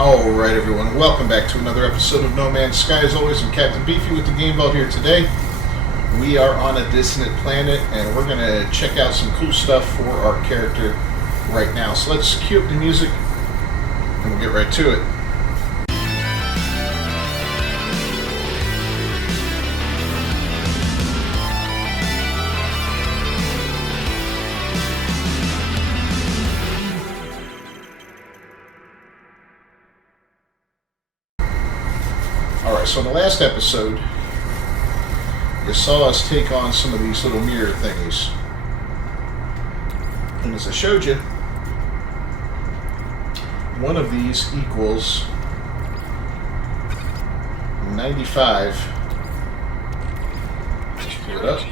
Alright everyone, welcome back to another episode of No Man's Sky. As always, I'm Captain Beefy with the Game Vault here today. We are on a dissonant planet and we're going to check out some cool stuff for our character right now. So let's cue up the music and we'll get right to it. Alright, so in the last episode, you saw us take on some of these little mirror thingies. And as I showed you, one of these equals 95. Let's pull it up.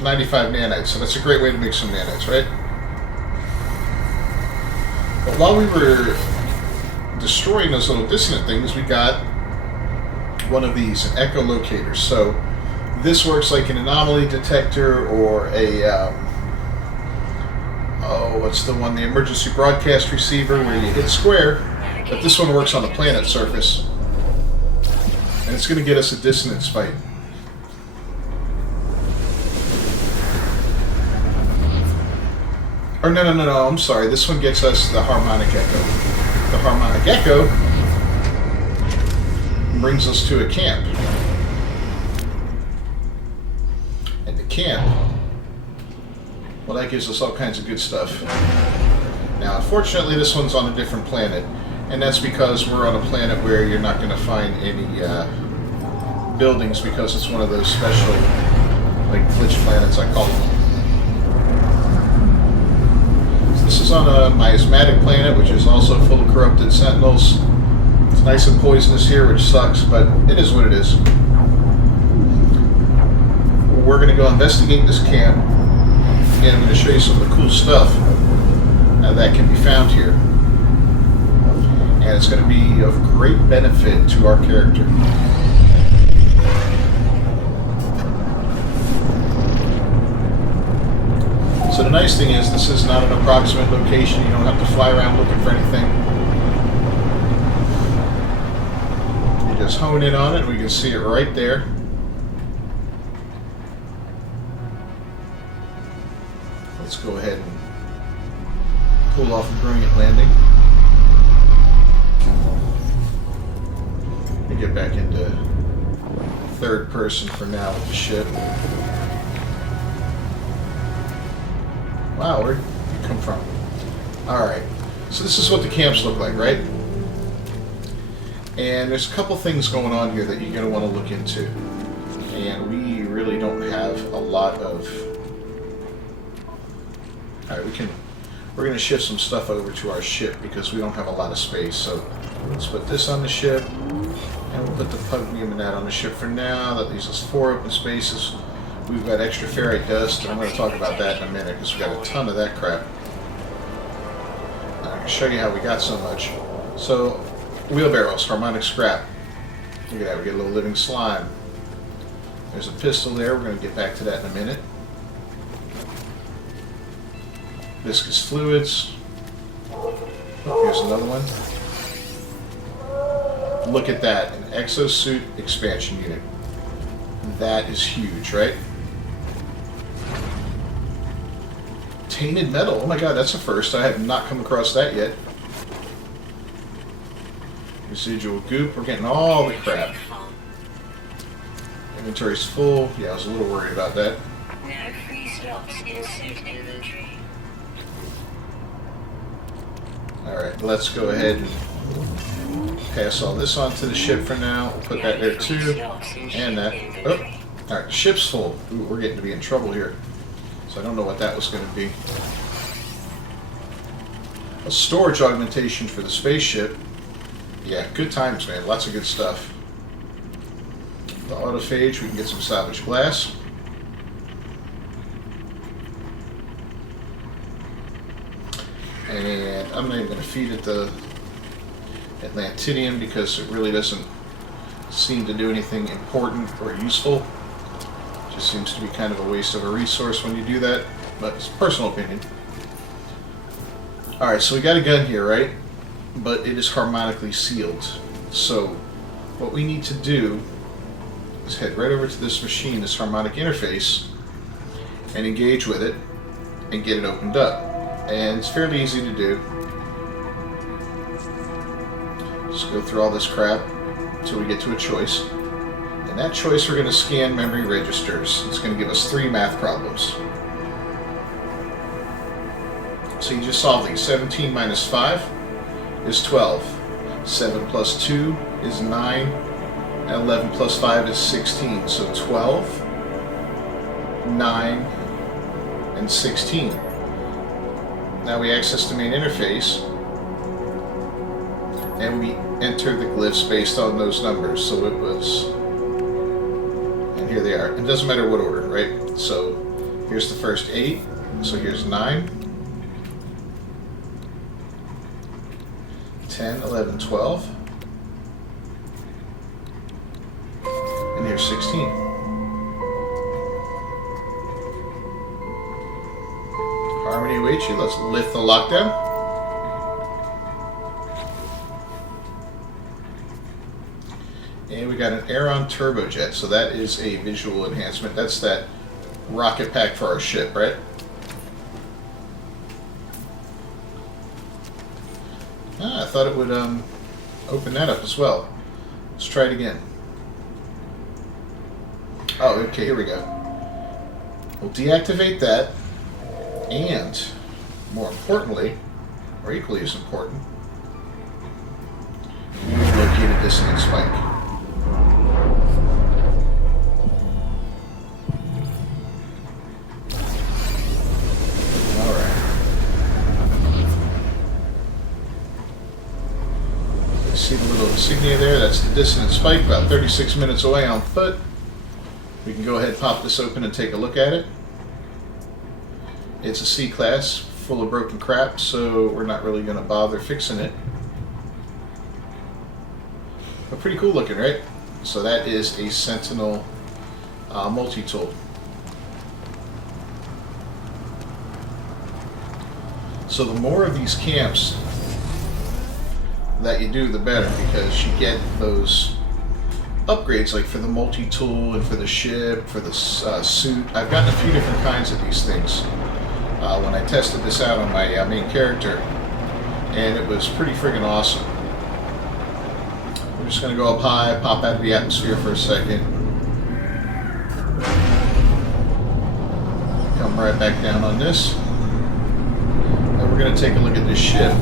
95 nanites, so that's a great way to make some nanites, right? But while we were destroying those little dissonant things, we got one of these, an Echo Locator. So this works like an anomaly detector or a what's the one, the emergency broadcast receiver where you hit square, but this one works on the planet surface and it's going to get us a dissonance spike. Or no, I'm sorry, this one gets us the harmonic echo. The harmonic echo brings us to a camp. And the camp, well, that gives us all kinds of good stuff. Now, unfortunately, this one's on a different planet, and that's because we're on a planet where you're not going to find any buildings because it's one of those special, like, glitch planets, I call them. So this is on a miasmatic planet, which is also full of corrupted Sentinels. It's nice and poisonous here, which sucks, but it is what it is. We're going to go investigate this camp, and I'm going to show you some of the cool stuff that can be found here. And it's going to be of great benefit to our character. So the nice thing is, this is not an approximate location. You don't have to fly around looking for anything. Just hone in on it, we can see it right there. Let's go ahead and pull off a brilliant landing. Let me get back into third person for now with the ship. Wow, where'd you come from? Alright, so this is what the camps look like, right? And there's a couple things going on here that you're going to want to look into. And we really don't have a lot of... Alright, we're going to shift some stuff over to our ship because we don't have a lot of space. So let's put this on the ship. And we'll put the pugmium and that on the ship for now. That leaves us 4 open spaces. We've got extra ferrite dust, and I'm going to talk about that in a minute because we've got a ton of that crap. I'm going to show you how we got so much. So, wheelbarrows, harmonic scrap. Look at that, we get a little living slime. There's a pistol there, we're going to get back to that in a minute. Viscous fluids. Oh, here's another one. Look at that, an exosuit expansion unit. That is huge, right? Tainted metal, oh my god, that's a first. I have not come across that yet. Residual goop, we're getting all the crap. Inventory's full. Yeah, I was a little worried about that. Alright, let's go ahead and pass all this onto the ship for now. We'll put that there too. And that. Oh, alright, the ship's full. Ooh, we're getting to be in trouble here. So I don't know what that was going to be. A storage augmentation for the spaceship. Yeah, good times, man. Lots of good stuff. The autophage, we can get some salvaged glass. And I'm not even going to feed it the Atlantidium because it really doesn't seem to do anything important or useful. It just seems to be kind of a waste of a resource when you do that, but it's a personal opinion. Alright, so we got a gun here, right? but it is harmonically sealed. So what we need to do is head right over to this machine, this harmonic interface, and engage with it and get it opened up. And it's fairly easy to do. Just go through all this crap until we get to a choice. And that choice, we're going to scan memory registers. It's going to give us 3 math problems. So you just solve these. 17 minus 5 is 12. 7 plus 2 is 9. And 11 plus 5 is 16. So 12, 9, and 16. Now we access the main interface, and we enter the glyphs based on those numbers. So it was, and here they are. It doesn't matter what order, right? So here's the first 8. So here's 9, 10, 11, 12, and here's 16. Harmony awaits you. Let's lift the lockdown. And we got an Aeron turbojet, so that is a visual enhancement. That's that rocket pack for our ship, right? I thought it would open that up as well. Let's try it again. Oh, okay, here we go. We'll deactivate that, and more importantly, or equally as important, we locate a dissonant spike. See the little insignia there? That's the dissonant spike, about 36 minutes away on foot. We can go ahead and pop this open and take a look at it. It's a C-class, full of broken crap, so we're not really going to bother fixing it. But pretty cool looking, right? So that is a Sentinel multi-tool. So the more of these camps that you do, the better, because you get those upgrades, like for the multi-tool and for the ship, for the suit. I've gotten a few different kinds of these things when I tested this out on my main character, and it was pretty friggin' awesome. We're just going to go up high, pop out of the atmosphere for a second, come right back down on this, and we're going to take a look at this ship.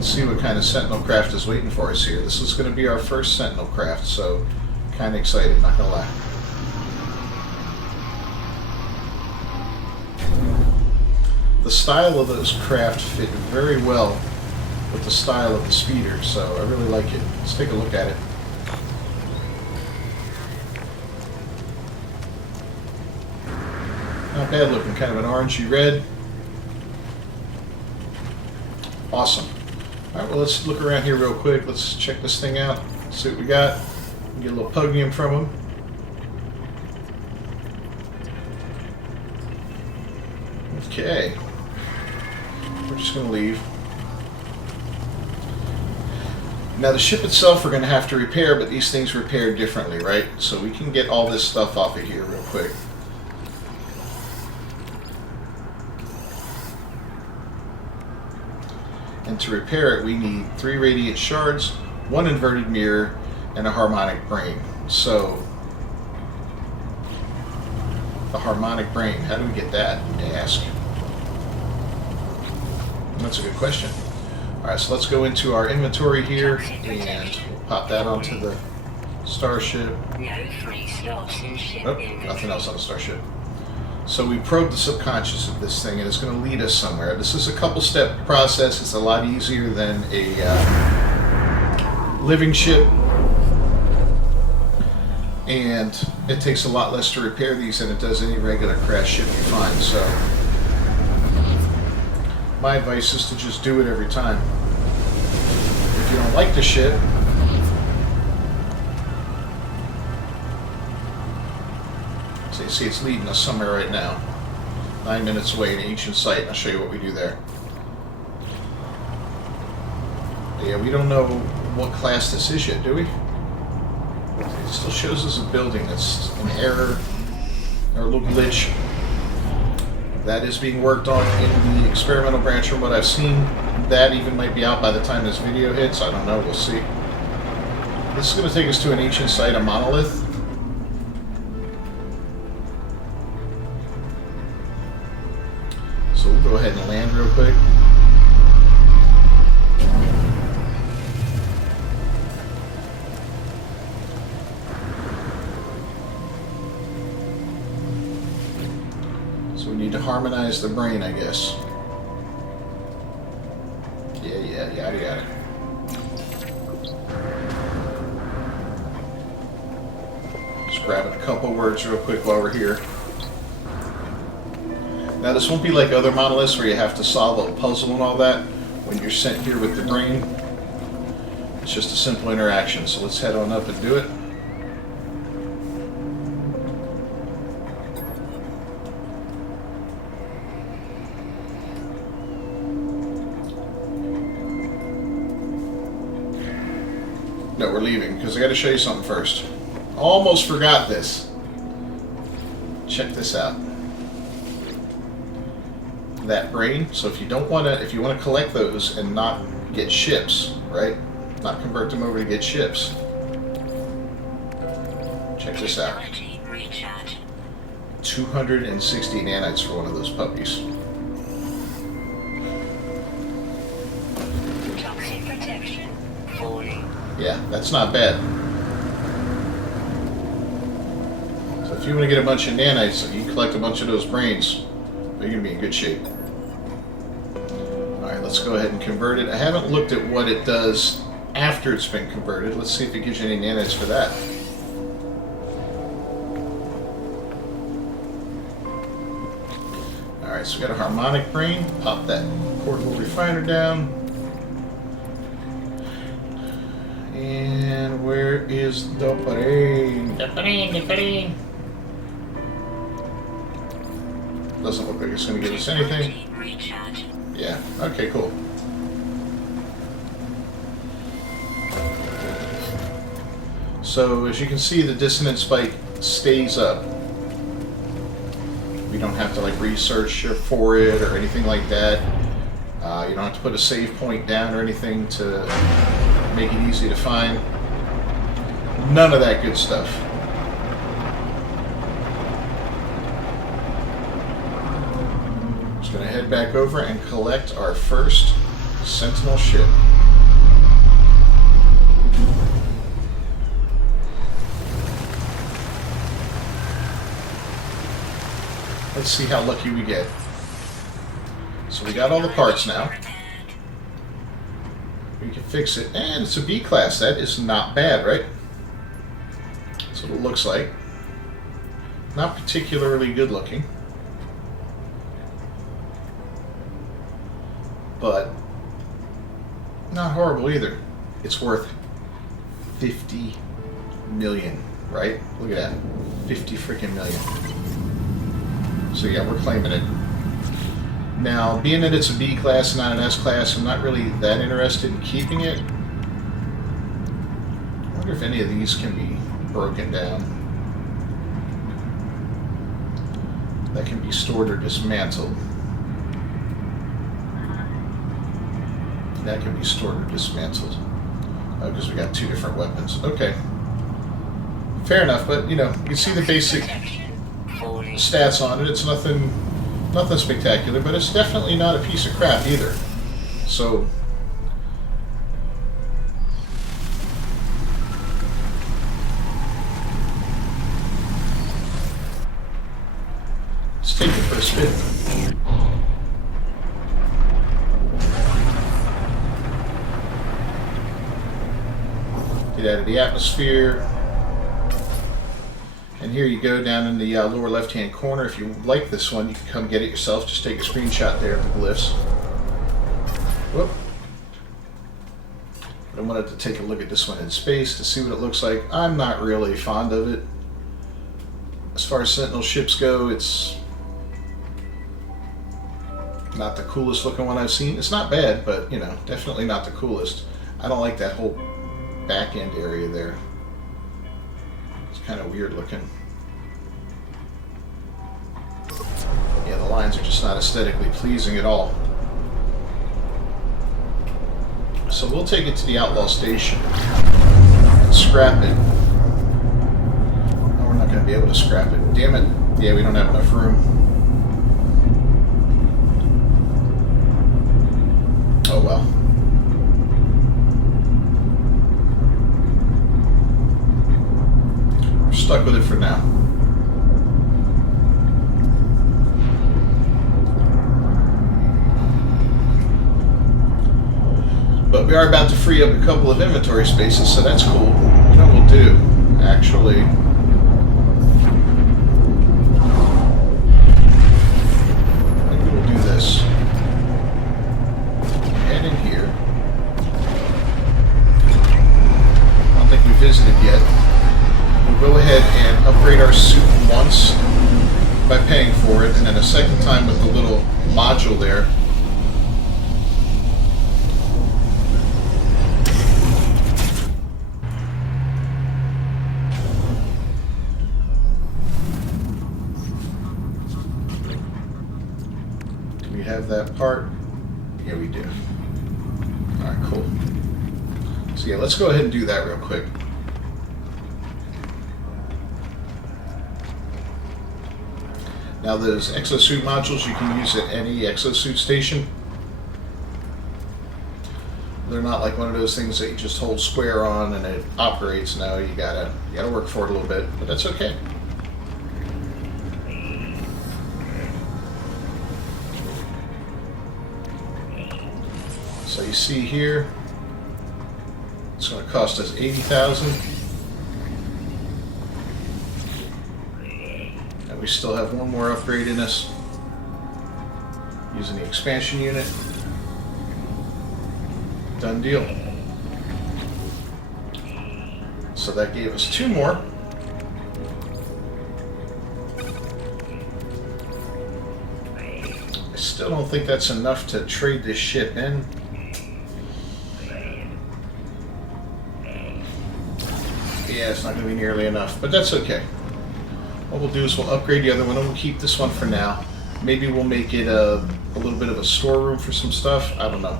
See what kind of Sentinel craft is waiting for us here. This is going to be our first Sentinel craft, so kind of excited, not gonna lie. The style of those craft fit very well with the style of the speeder, so I really like it. Let's take a look at it. Not bad looking, kind of an orangey red. Awesome. Alright, well, let's look around here real quick. Let's check this thing out, see what we got. Get a little pugnium from him. Okay. We're just going to leave. Now the ship itself we're going to have to repair, but these things repair differently, right? So we can get all this stuff off of here real quick. And to repair it, we need 3 radiant shards, 1 inverted mirror, and a harmonic brain. So, the harmonic brain, how do we get that, you ask? That's a good question. Alright, so let's go into our inventory here, and we'll pop that onto the starship. Oh, nothing else on the starship. So we probe the subconscious of this thing, and it's going to lead us somewhere. This is a couple-step process. It's a lot easier than a living ship, and it takes a lot less to repair these than it does any regular crash ship you find. So my advice is to just do it every time. If you don't like the ship, so you see it's leading us somewhere right now. 9 minutes away, an ancient site. I'll show you what we do there. But yeah, we don't know what class this is yet, do we? It still shows us a building that's an error or a little glitch. That is being worked on in the experimental branch from what I've seen. That even might be out by the time this video hits. I don't know. We'll see. This is going to take us to an ancient site, a monolith. So we'll go ahead and land real quick. So we need to harmonize the brain, I guess. Yeah, yada yada. Just grabbing a couple words real quick while we're here. Now this won't be like other monoliths where you have to solve a puzzle and all that when you're sent here with the brain. It's just a simple interaction, so let's head on up and do it. No, we're leaving, because I got to show you something first. Almost forgot this. Check this out. That brain, so if you don't want to, if you want to collect those and not get ships, right? Not convert them over to get ships. Check this out. 260 nanites for one of those puppies. Toxic protection 40. Yeah, that's not bad. So if you want to get a bunch of nanites, you collect a bunch of those brains, you're going to be in good shape. Alright, let's go ahead and convert it. I haven't looked at what it does after it's been converted. Let's see if it gives you any nanites for that. Alright, so we got a harmonic brain. Pop that portable refiner down. And where is the brain? The brain. Doesn't look like it's going to give us anything. Yeah, okay, cool. So, as you can see, the dissonance spike stays up. We don't have to like research for it or anything like that. You don't have to put a save point down or anything to make it easy to find. None of that good stuff. Just going to head back over and collect our first Sentinel ship. Let's see how lucky we get. So we got all the parts now. We can fix it. And it's a B class. That is not bad, right? That's what it looks like. Not particularly good looking. But not horrible either. It's worth 50 million, right? Look at that. 50 freaking million. So yeah, we're claiming it. Now, being that it's a B class, not an S class, I'm not really that interested in keeping it. I wonder if any of these can be broken down. That can be stored or dismantled. That can be stored or dismantled. Oh, because we got two different weapons. Okay. Fair enough, but you know, you see the basic stats on it. It's nothing spectacular, but it's definitely not a piece of crap either. So let's take it for a spin. Get out of the atmosphere. And here you go down in the lower left-hand corner. If you like this one, you can come get it yourself. Just take a screenshot there of the glyphs. Whoop. I wanted to take a look at this one in space to see what it looks like. I'm not really fond of it. As far as Sentinel ships go, it's Not the coolest looking one I've seen. It's not bad, but you know, definitely not the coolest. I don't like that whole back end area there. It's kind of weird looking. Yeah, the lines are just not aesthetically pleasing at all. So we'll take it to the outlaw station and scrap it. No, we're not going to be able to scrap it. Damn it. Yeah, we don't have enough room. Oh well. We're stuck with it for now. But we are about to free up a couple of inventory spaces, so that's cool. You know what we'll do, actually. Maybe we'll do this. Head in here. I don't think we visited yet. We'll go ahead and upgrade our suit once by paying for it, and then a second time with the little module there. Have that part? Yeah, we do. Alright, cool. So yeah, let's go ahead and do that real quick. Now those exosuit modules you can use at any exosuit station. They're not like one of those things that you just hold square on and it operates. No, you gotta work for it a little bit, but that's okay. So you see here, it's going to cost us $80,000, and we still have one more upgrade in us using the expansion unit. Done deal. So that gave us two more. I still don't think that's enough to trade this ship in. Yeah, it's not going to be nearly enough, but that's okay. What we'll do is we'll upgrade the other one, and we'll keep this one for now. Maybe we'll make it a little bit of a storeroom for some stuff. I don't know.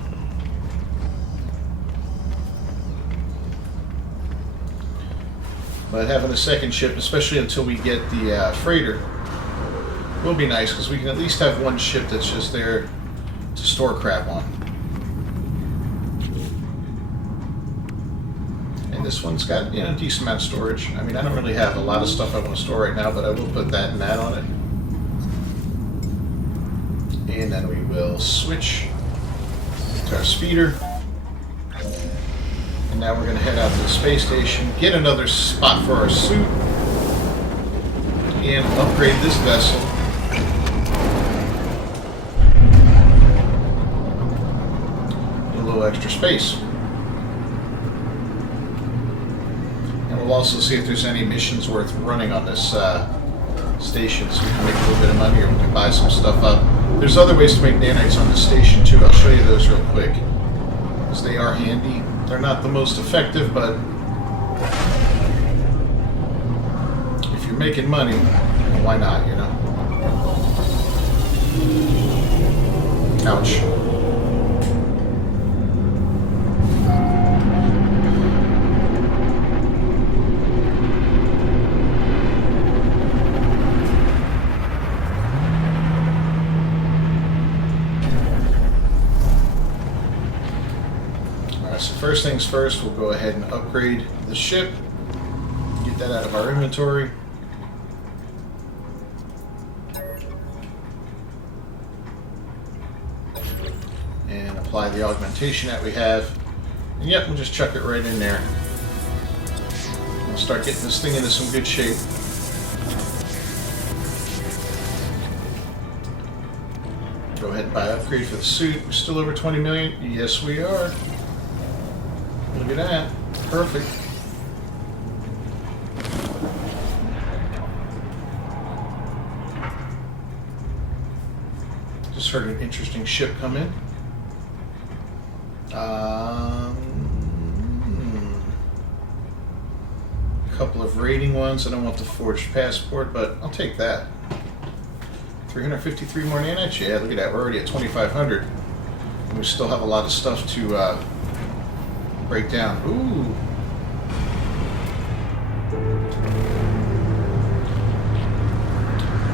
But having a second ship, especially until we get the freighter, will be nice, because we can at least have one ship that's just there to store crap on. This one's got, you know, a decent amount of storage. I mean, I don't really have a lot of stuff I want to store right now, but I will put that and that on it. And then we will switch to our speeder. And now we're going to head out to the space station, get another spot for our suit, and upgrade this vessel. A little extra space. We'll also see if there's any missions worth running on this station, so we can make a little bit of money, or we can buy some stuff up. There's other ways to make nanites on the station too. I'll show you those real quick, because they are handy. They're not the most effective, but if you're making money, why not, you know? Ouch. So first things first, we'll go ahead and upgrade the ship, get that out of our inventory. And apply the augmentation that we have. And yep, we'll just chuck it right in there. We'll start getting this thing into some good shape. Go ahead and buy an upgrade for the suit. We're still over 20 million. Yes, we are. Look at that. Perfect. Just Just heard an interesting ship come in. A couple of raiding ones. I don't want the forged passport, but I'll take that. 353 more nanites? Yeah, look at that. We're already at 2,500. And we still have a lot of stuff to break down. Ooh.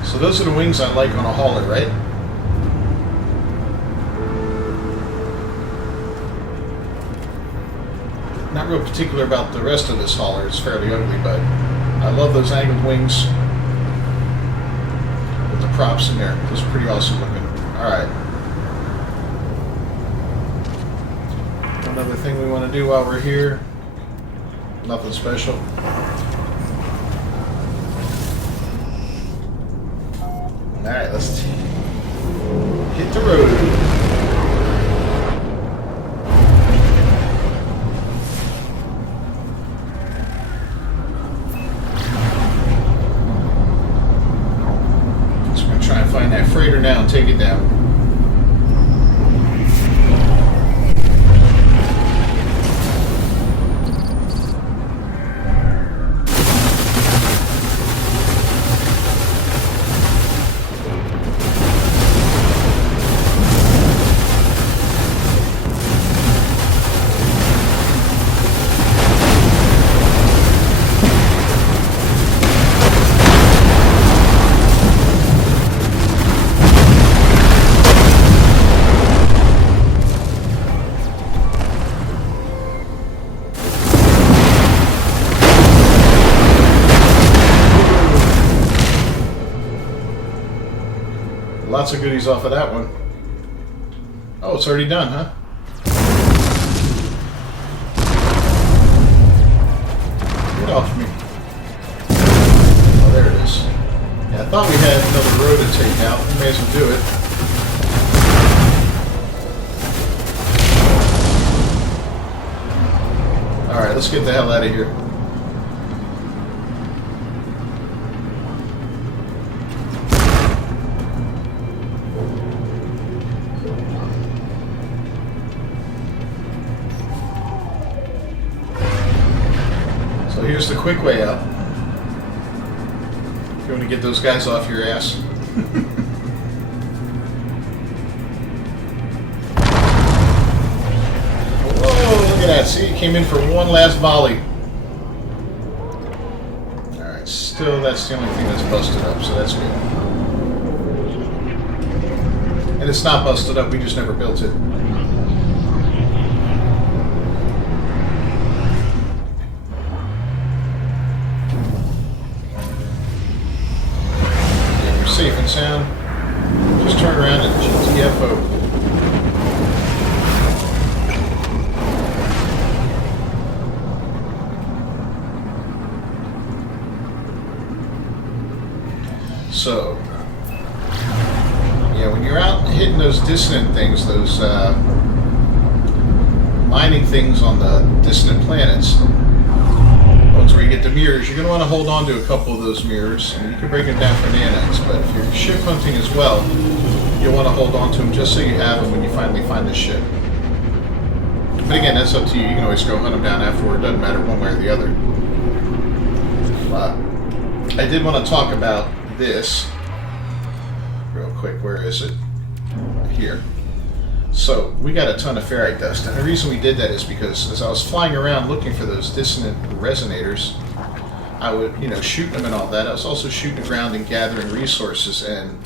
So those are the wings I like on a hauler, right? Not real particular about the rest of this hauler. It's fairly ugly, but I love those angled wings with the props in there. Those are pretty awesome looking. Alright. Another thing we want to do while we're here. Nothing special. Alright, let's hit the road. So we're going to try and find that freighter now and take it down. Lots of goodies off of that one. Oh, it's already done, huh? Get off me. Oh, there it is. Yeah, I thought we had another road to take out. We may as well do it. Alright, let's get the hell out of here. Here's the quick way out. If you want to get those guys off your ass. Whoa, look at that. See, it came in for one last volley. Alright, still that's the only thing that's busted up, so that's good. And it's not busted up, we just never built it. Safe and sound. Just turn around and GTFO. So, yeah, when you're out hitting those dissonant things, those mining things on the dissonant planets, ones where you get the mirrors, you're going to want to hold on to a couple of those mirrors, and you can break them down for nanites, but if you're ship hunting as well, you'll want to hold on to them just so you have them when you finally find the ship. But again, that's up to you. You can always go hunt them down afterward. It doesn't matter one way or the other. I did want to talk about this real quick. Where is it? Here. So we got a ton of ferrite dust, and the reason we did that is because as I was flying around looking for those dissonant resonators, I would, shoot them and all that. I was also shooting around and gathering resources, and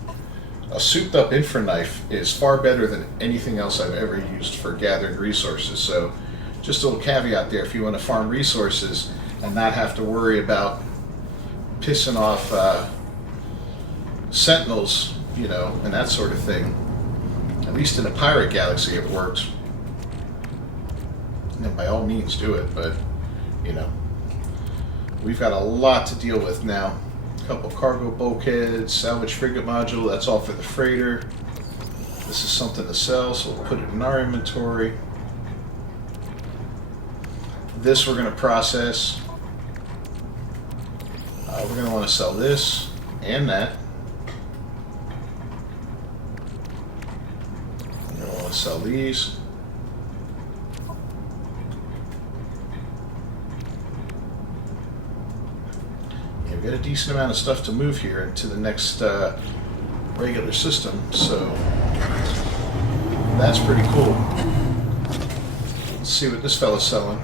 a souped-up infra knife is far better than anything else I've ever used for gathering resources. So just a little caveat there: if you want to farm resources and not have to worry about pissing off sentinels, and that sort of thing. At least in a pirate galaxy it works. And by all means do it, but we've got a lot to deal with now. A couple cargo bulkheads, salvage frigate module, that's all for the freighter. This is something to sell, so we'll put it in our inventory. This we're going to process. We're going to want to sell this and that. want to sell these. Yeah, we've got a decent amount of stuff to move here into the next regular system, so that's pretty cool. Let's see what this fella's selling.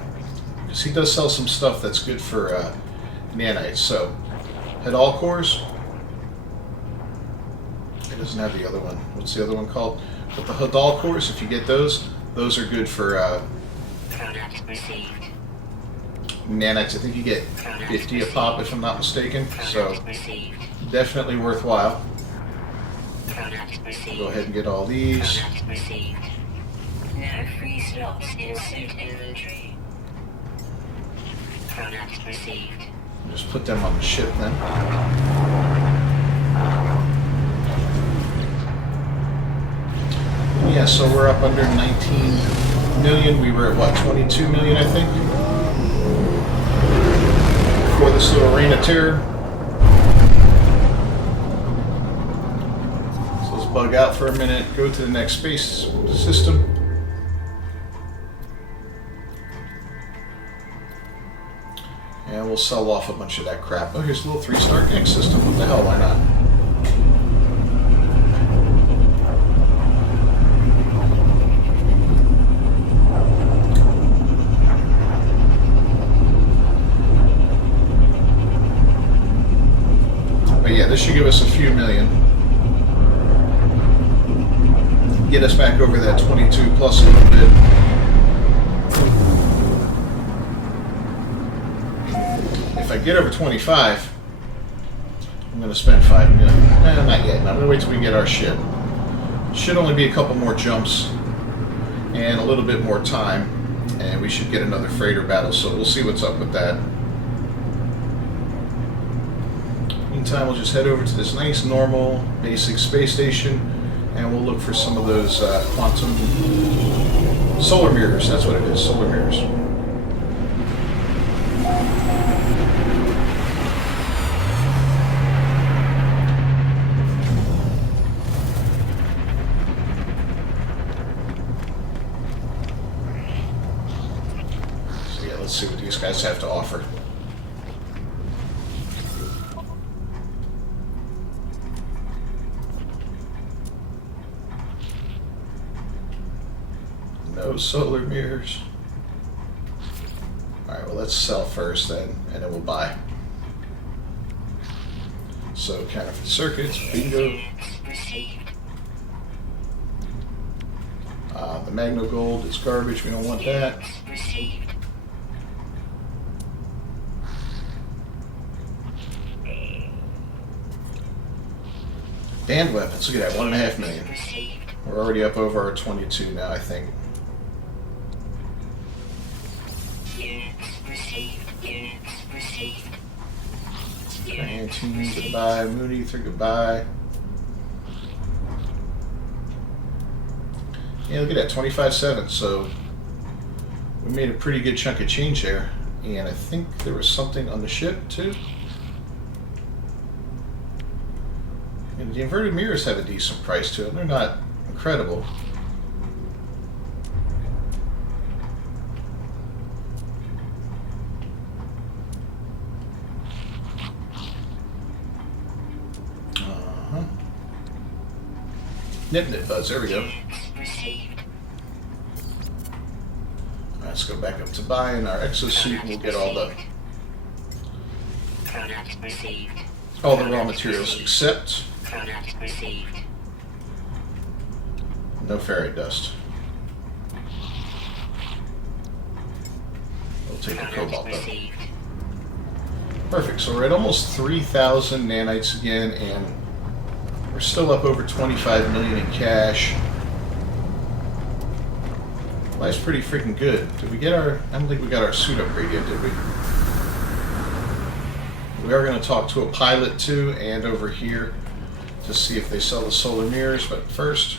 Because he does sell some stuff that's good for nanites. So, Hadal cores. It doesn't have the other one. What's the other one called? But the Hadal cores, if you get those are good for nanites. I think you get 50 a pop if I'm not mistaken. So, definitely worthwhile. Go ahead and get all these. No free slots in suit inventory. Product received. Just put them on the ship then. Yeah, so we're up under 19 million. We were at what, 22 million, I think? Before this little reign of terror. So let's bug out for a minute, go to the next space system. And we'll sell off a bunch of that crap. Oh, here's a little 3-star gang system. What the hell, why not? But yeah, this should give us a few million. Get us back over that 22 plus a little bit. If I get over 25, I'm going to spend 5 million. Not yet. I'm going to wait till we get our ship. Should only be a couple more jumps and a little bit more time, and we should get another freighter battle, so we'll see what's up with that. Meantime, we'll just head over to this nice, normal, basic space station, and we'll look for some of those quantum solar mirrors. That's what it is, solar mirrors. Let's see what these guys have to offer. No solar mirrors. Alright, well let's sell first then, and then we'll buy. So counterfeit circuits, bingo. The Magno Gold is garbage, we don't want that. Band weapons, look at that, 1.5 million. We're already up over our 22 now, I think. Anteen, goodbye. Moon Ether, goodbye. Yeah, look at that, 25.7. So we made a pretty good chunk of change there. And I think there was something on the ship too. And the inverted mirrors have a decent price to them. They're not incredible. Nip Buzz, there we go. Let's go back up to buying our exosuit and we'll get all the raw materials except no ferrite dust. We'll take the cobalt though. Perfect, so we're at almost 3,000 nanites again, and we're still up over 25 million in cash. Life's pretty freaking good. Did we get our... I don't think we got our suit upgrade yet, did we? We are going to talk to a pilot too, and over here to see if they sell the solar mirrors, but first,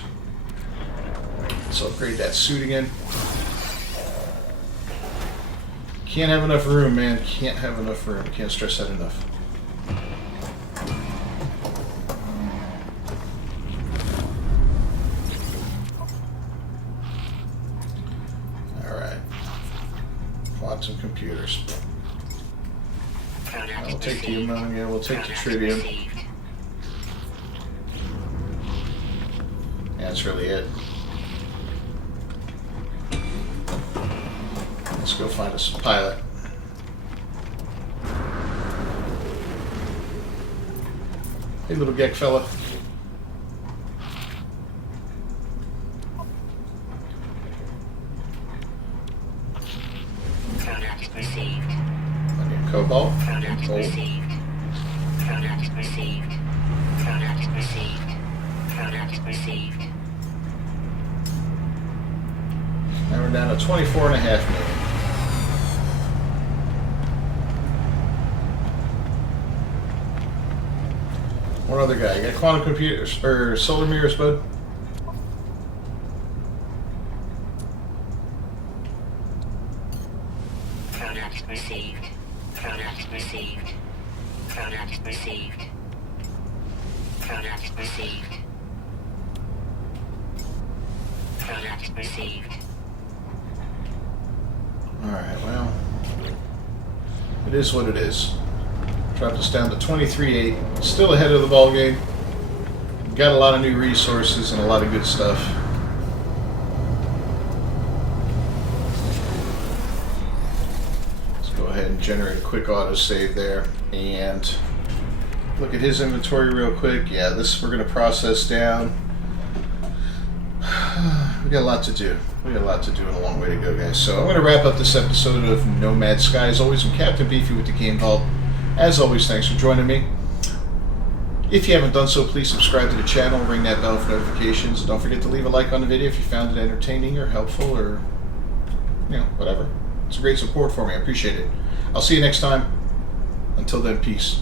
let's upgrade that suit again. Can't have enough room, man. Can't have enough room. Can't stress that enough. Quantum computers. Product We'll take the received. ammonia, we'll take the Product tritium. received. Yeah, that's really it. Let's go find us a pilot. Hey, little geck fella. Product received. I need cobalt. Product Gold. received. Product received. Product received. Product received. Now we're down to 24.5 million. One other guy. You got quantum computers or solar mirrors, bud? Product received. Product received. Product received. Product received. Product received. Alright, well, it is what it is. Dropped us down to 23.8. Still ahead of the ball game. Got a lot of new resources and a lot of good stuff. Let's go ahead and generate a quick autosave there and look at his inventory real quick. Yeah, this we're going to process down. We got a lot to do. We got a lot to do and a long way to go, guys. So I'm going to wrap up this episode of Nomad Sky. As always, I'm Captain Beefy with the Game Vault. As always, thanks for joining me. If you haven't done so, please subscribe to the channel, ring that bell for notifications. Don't forget to leave a like on the video if you found it entertaining or helpful or, whatever. It's a great support for me. I appreciate it. I'll see you next time. Until then, peace.